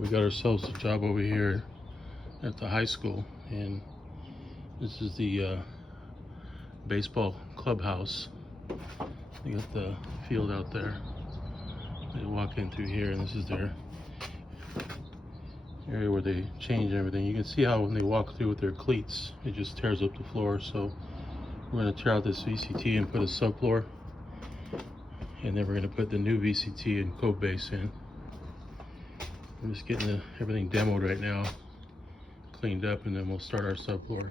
We got ourselves a job over here at the high school, and this is the baseball clubhouse. They got the field out there. They walk in through here, and this is their area where they change everything. You can see how when they walk through with their cleats, it just tears up the floor. So we're going to tear out this VCT and put a subfloor, and then we're going to put the new VCT and code base in. I'm just getting everything demoed right now, cleaned up, and then we'll start our subfloor.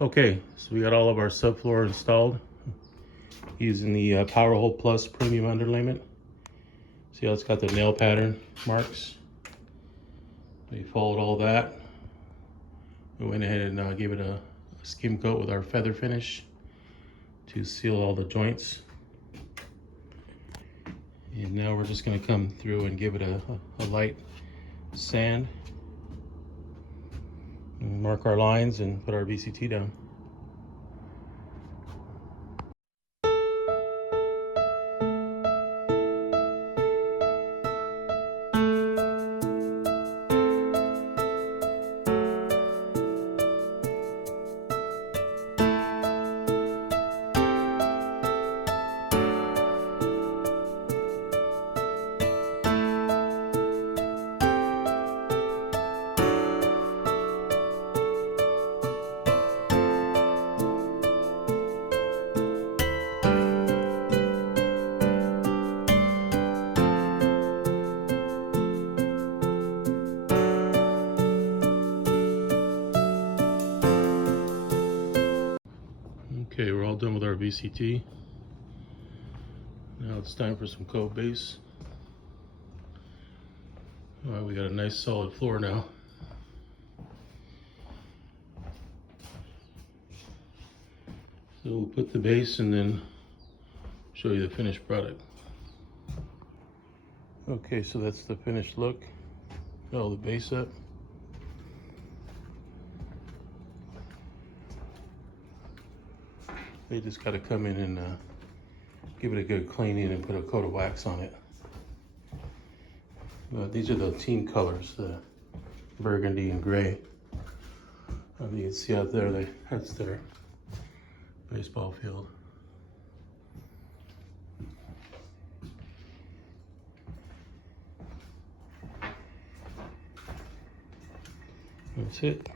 Okay, so we got all of our subfloor installed using the Powerhold Plus premium underlayment. See how it's got the nail pattern marks? We followed all that. We went ahead and gave it a skim coat with our feather finish to seal all the joints. And now we're just going to come through and give it a light sand. And mark our lines and put our VCT down. Okay, we're all done with our VCT. Now it's time for some code base. All right, we got a nice solid floor now. So we'll put the base and then show you the finished product. Okay, so that's the finished look. Got all the base up. They just got to come in and give it a good cleaning and put a coat of wax on it. These are the team colors, the burgundy and gray. You can see out there, that's their baseball field. That's it.